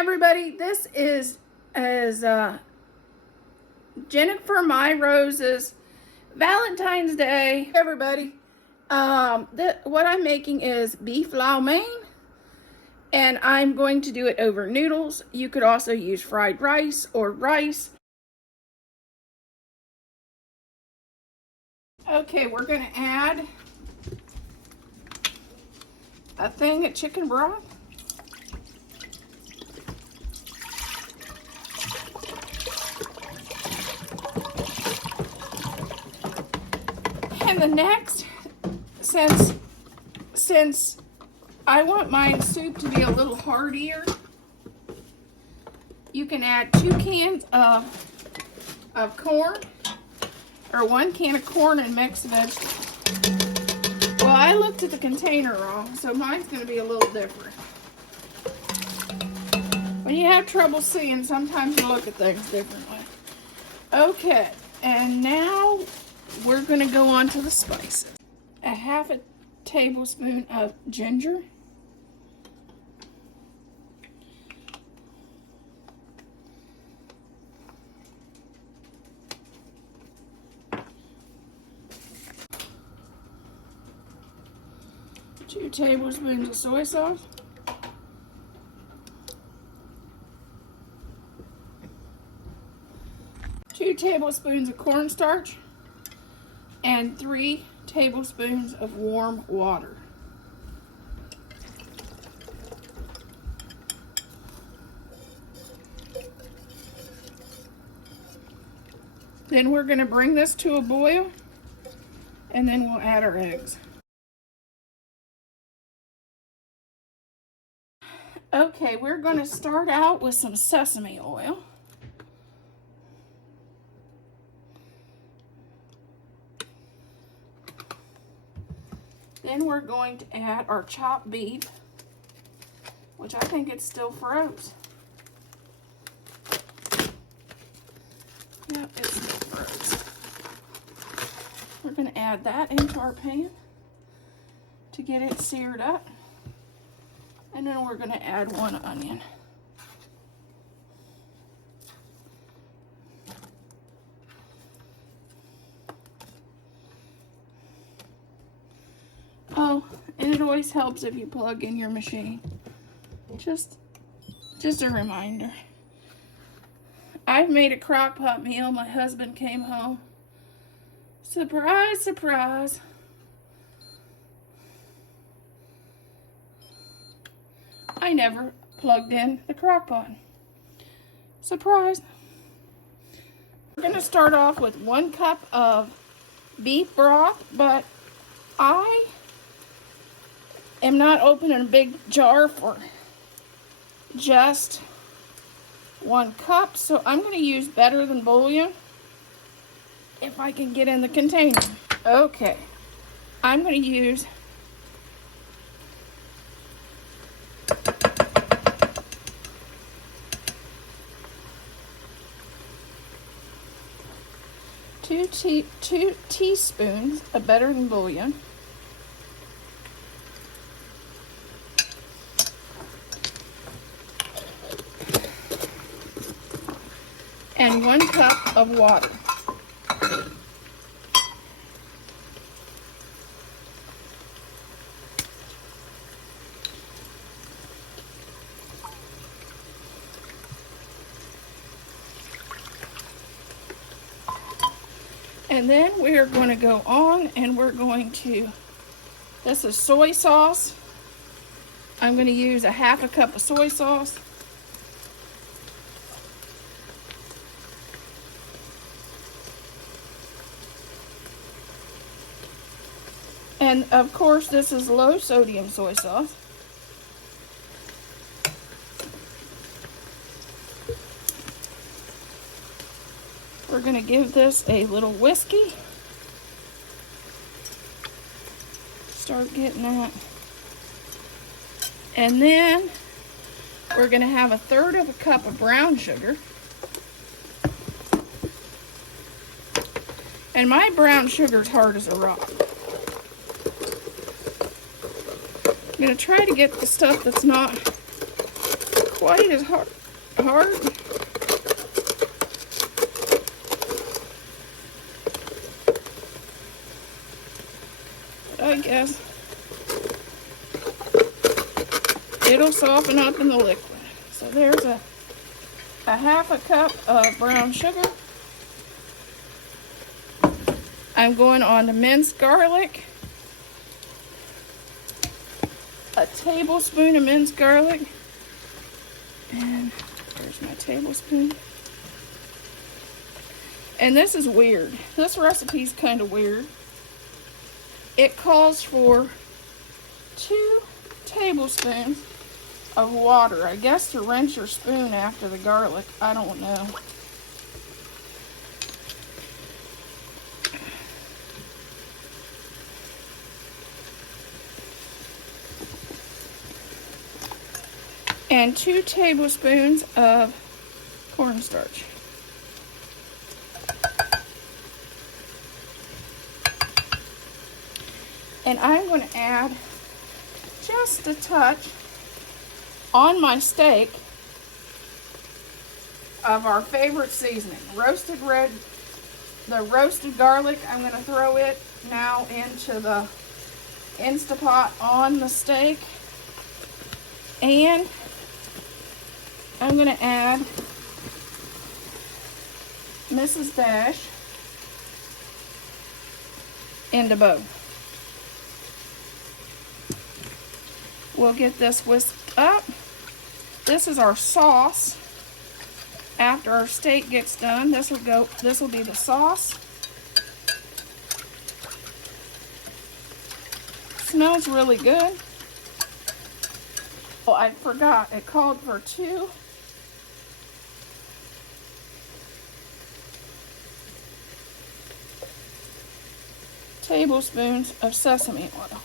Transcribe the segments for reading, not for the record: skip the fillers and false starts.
everybody, this is Jennifer My Rose's Valentine's Day. Everybody, what I'm making is beef lo mein, and I'm going to do it over noodles. You could also use fried rice or rice. Okay, we're going to add a thing of chicken broth. And the next, since I want my soup to be a little heartier, you can add 2 cans of corn, or 1 can of corn and mixed vegetables. Well, I looked at the container wrong, so mine's going to be a little different. When you have trouble seeing, sometimes you look at things differently. Okay, and now we're going to go on to the spices. A half a tablespoon of ginger. Two tablespoons of soy sauce. Two tablespoons of cornstarch. And 3 tablespoons of warm water. Then we're going to bring this to a boil, and then we'll add our eggs. Okay, we're going to start out with some sesame oil. Then we're going to add our chopped beef, which I think it's still froze. Yep, it's still froze. We're going to add that into our pan to get it seared up. And then we're going to add 1 onion. Oh, and it always helps if you plug in your machine. Just a reminder. I've made a crock pot meal. My husband came home. Surprise, surprise. I never plugged in the crock pot. Surprise. We're going to start off with 1 cup of beef broth, but I am not opening a big jar for just 1 cup, so I'm going to use better than bouillon if I can get in the container. Okay, I'm going to use 2 teaspoons of better than bouillon. And 1 cup of water. And then we're going to go on and we're going to, this is soy sauce. I'm going to use a half a cup of soy sauce. And of course, this is low sodium soy sauce. We're going to give this a little whiskey. Start getting that. And then we're going to have 1/3 cup of brown sugar. And my brown sugar is hard as a rock. I'm going to try to get the stuff that's not quite as hard. But I guess it'll soften up in the liquid. So there's a half a cup of brown sugar. I'm going on to minced garlic. A tablespoon of minced garlic. And there's my tablespoon. And this is weird. This recipe's kind of weird. It calls for 2 tablespoons of water. I guess to rinse your spoon after the garlic. I don't know. And 2 tablespoons of cornstarch. And I'm going to add just a touch on my steak of our favorite seasoning. The roasted garlic, I'm going to throw it now into the Instapot on the steak. And I'm going to add Mrs. Dash into both. We'll get this whisked up. This is our sauce. After our steak gets done, this will be the sauce. Smells really good. Oh, I forgot, it called for 2 tablespoons of sesame oil.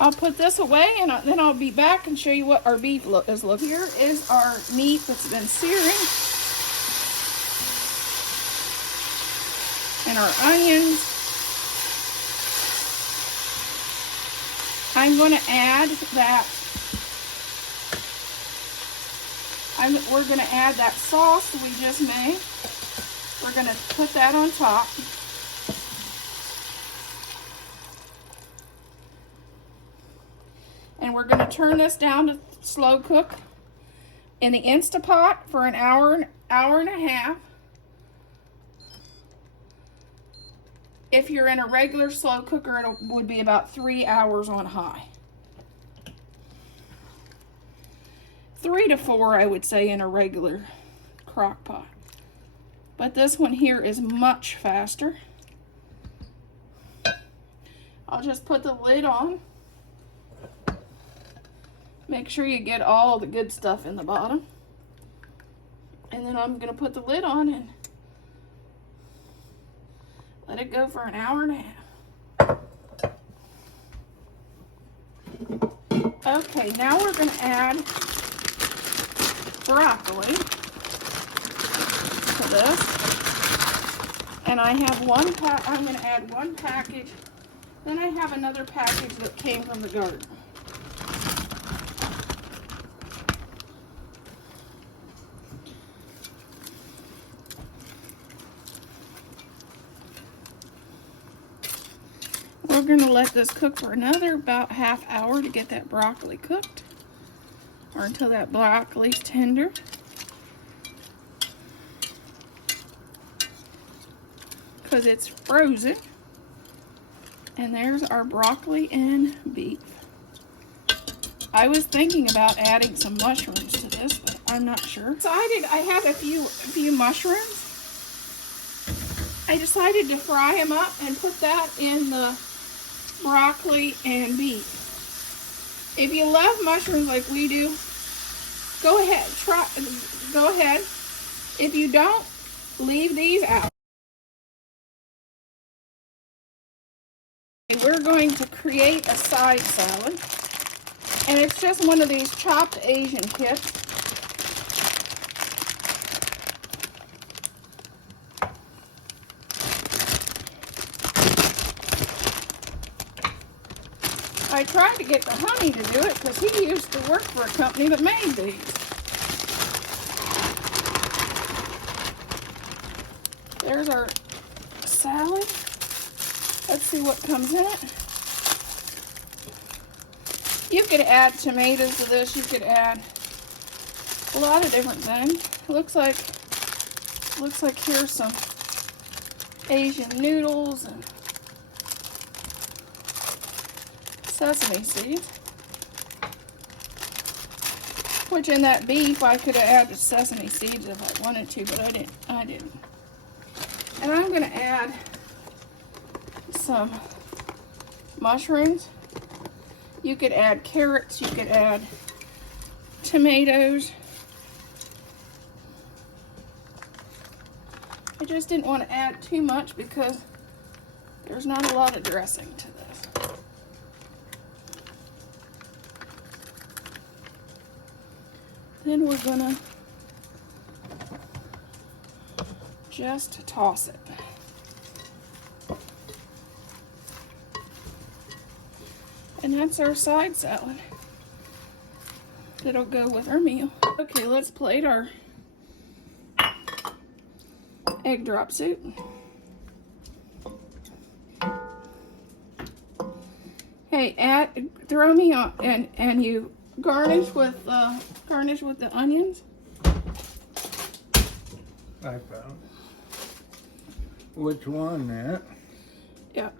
I'll put this away and then I'll be back and show you what our beef is looking. Here is our meat that's been searing. And our onions. I'm going to add that. We're going to add that sauce that we just made. We're going to put that on top. And we're going to turn this down to slow cook in the Instapot for an hour and a half. If you're in a regular slow cooker, it would be about 3 hours on high. 3 to 4, I would say, in a regular crock pot. But this one here is much faster. I'll just put the lid on. Make sure you get all the good stuff in the bottom. And then I'm going to put the lid on and let it go for an hour and a half. Okay, now we're going to add broccoli to this. And I have I'm going to add 1 package. Then I have another package that came from the garden. We're going to let this cook for another about half hour to get that broccoli cooked, or until that broccoli's tender. Because it's frozen. And there's our broccoli and beef. I was thinking about adding some mushrooms to this, but I'm not sure. I have a few mushrooms. I decided to fry them up and put that in the broccoli and beef. If you love mushrooms like we do, go ahead. Go ahead. If you don't, leave these out. We're going to create a side salad, and it's just one of these chopped Asian kits. tried to get the honey to do it because he used to work for a company that made these. There's our salad. Let's see what comes in it. You could add tomatoes to this. You could add a lot of different things. Looks like here's some Asian noodles and sesame seeds. Which in that beef I could have added sesame seeds if I wanted to, but I didn't. And I'm gonna add some mushrooms. You could add carrots, you could add tomatoes. I just didn't want to add too much because there's not a lot of dressing to this. Then we're gonna just toss it. And that's our side salad. It'll go with our meal. Okay, let's plate our egg drop soup. Hey, throw me on, and you garnish with the onions. I found. Which one, Matt? Yep.